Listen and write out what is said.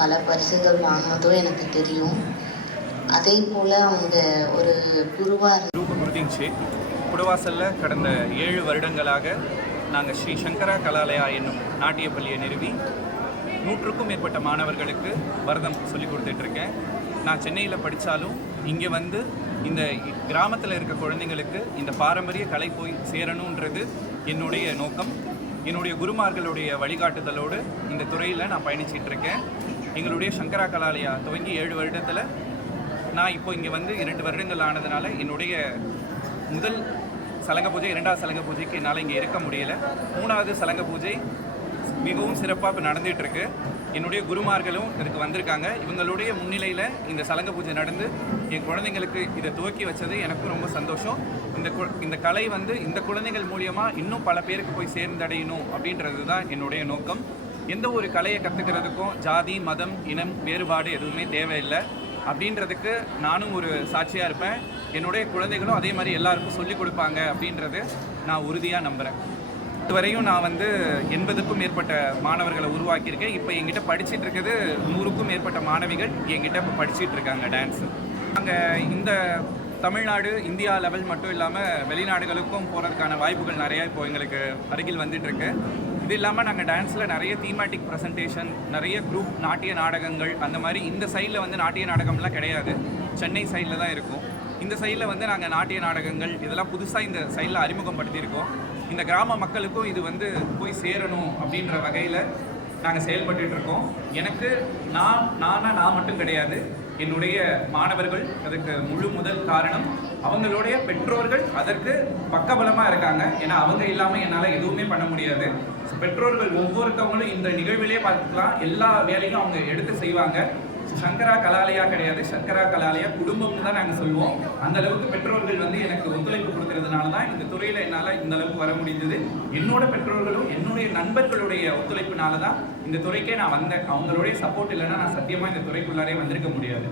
பல பரிசுகள் வாங்கினதும் எனக்கு தெரியும். அதே போல் அவங்க ஒரு குருவாக இருந்துச்சு குடவாசலில் கடந்த ஏழு வருடங்களாக நாங்கள் ஸ்ரீ சங்கரா கலாலயா என்னும் நாட்டியப்பள்ளியை நிறுவி நூற்றுக்கும் மேற்பட்ட மாணவர்களுக்கு பரதம் சொல்லிக் கொடுத்துட்ருக்கேன் நான் சென்னையில் படித்தாலும் இங்கே வந்து இந்த கிராமத்தில் இருக்க குழந்தைங்களுக்கு இந்த பாரம்பரிய கலை போய் சேரணுன்றது என்னுடைய நோக்கம். என்னுடைய குருமார்களுடைய வழிகாட்டுதலோடு இந்த துறையில் நான் பயணிச்சிட்ருக்கேன் எங்களுடைய சங்கரா கலாலயா துவங்கி ஏழு வருடத்தில் நான் இப்போ இங்கே வந்து இரண்டு வருடங்கள் ஆனதுனால என்னுடைய முதல் சலங்க பூஜை இரண்டாவது சலங்க பூஜைக்கு என்னால் இங்கே இருக்க முடியல. மூணாவது சலங்க பூஜை மிகவும் சிறப்பாக இப்போ நடந்துகிட்ருக்கு என்னுடைய குருமார்களும் இதுக்கு வந்திருக்காங்க. இவங்களுடைய முன்னிலையில் இந்த சலங்க பூஜை நடந்து என் குழந்தைங்களுக்கு இதை துவக்கி வச்சது எனக்கும் ரொம்ப சந்தோஷம். இந்த கு- இந்த கலை வந்து இந்த குழந்தைகள் மூலியமாக இன்னும் பல பேருக்கு போய் சேர்ந்தடையணும் அப்படின்றது தான் என்னுடைய நோக்கம். எந்த ஒரு கலையை கற்றுக்கிறதுக்கும் ஜாதி மதம் இனம் வேறுபாடு எதுவுமே தேவையில்லை. அப்படின்றதுக்கு நானும் ஒரு சாட்சியாக இருப்பேன். என்னுடைய குழந்தைகளும் அதே மாதிரி எல்லாருக்கும் சொல்லிக் கொடுப்பாங்க அப்படின்றது நான் உறுதியாக நம்புகிறேன் இதுவரையும் நான் வந்து எண்பதுக்கும் மேற்பட்ட மாணவர்களை உருவாக்கியிருக்கேன். இப்போ எங்கிட்ட படிச்சுட்டு இருக்குது நூறுக்கும் மேற்பட்ட மாணவிகள் என்கிட்ட இப்போ படிச்சுட்டு இருக்காங்க டான்ஸு நாங்கள் இந்த தமிழ்நாடு இந்தியா லெவல் மட்டும் இல்லாமல் வெளிநாடுகளுக்கும் போகிறதுக்கான வாய்ப்புகள் நிறையா இப்போ எங்களுக்கு அருகில் வந்துட்டுருக்கு. இது இல்லாமல் நாங்கள் டான்ஸில் நிறைய தீமேட்டிக் ப்ரெசன்டேஷன் நிறைய குரூப் நாட்டிய நாடகங்கள் அந்த மாதிரி இந்த சைடில் வந்து நாட்டிய நாடகம்லாம் கிடையாது. சென்னை சைடில் தான் இருக்கும். இந்த சைடில் வந்து நாங்கள் நாட்டிய நாடகங்கள் இதெல்லாம் புதுசாக இந்த சைடில் அறிமுகப்படுத்தியிருக்கோம். இந்த கிராம மக்களுக்கும் இது வந்து போய் சேரணும் அப்படின்ற வகையில் நாங்கள் செயல்பட்டுருக்கோம் எனக்கு நான் நானாக நான் மட்டும் கிடையாது. என்னுடைய மாணவர்கள் அதுக்கு முழு முதல் காரணம் அவங்களுடைய பெற்றோர்கள் அதற்கு பக்கபலமாக இருக்காங்க. ஏன்னா அவங்க இல்லாமல் என்னால் எதுவுமே பண்ண முடியாது. பெற்றோர்கள் ஒவ்வொருத்தவங்களும் இந்த நிகழ்விலே பார்த்துக்கலாம். எல்லா வேலையும் அவங்க எடுத்து செய்வாங்க. சங்கரா கலாலயா கிடையாது. சங்கரா கலாலயா குடும்பம்னு தான் நாங்கள் சொல்லுவோம். அந்த அளவுக்கு பெற்றோர்கள் வந்து எனக்கு ஒத்துழைப்பு கொடுக்கறதுனால தான் இந்த துறையில் என்னால் இந்த அளவுக்கு வர முடிந்தது என்னோட பெற்றோர்களும் என்னுடைய நண்பர்களுடைய ஒத்துழைப்புனால தான் இந்த துறைக்கே நான் வந்தேன். அவங்களுடைய சப்போர்ட் இல்லைன்னா நான் சத்தியமாக இந்த துறைக்குள்ளாரே வந்திருக்க முடியாது.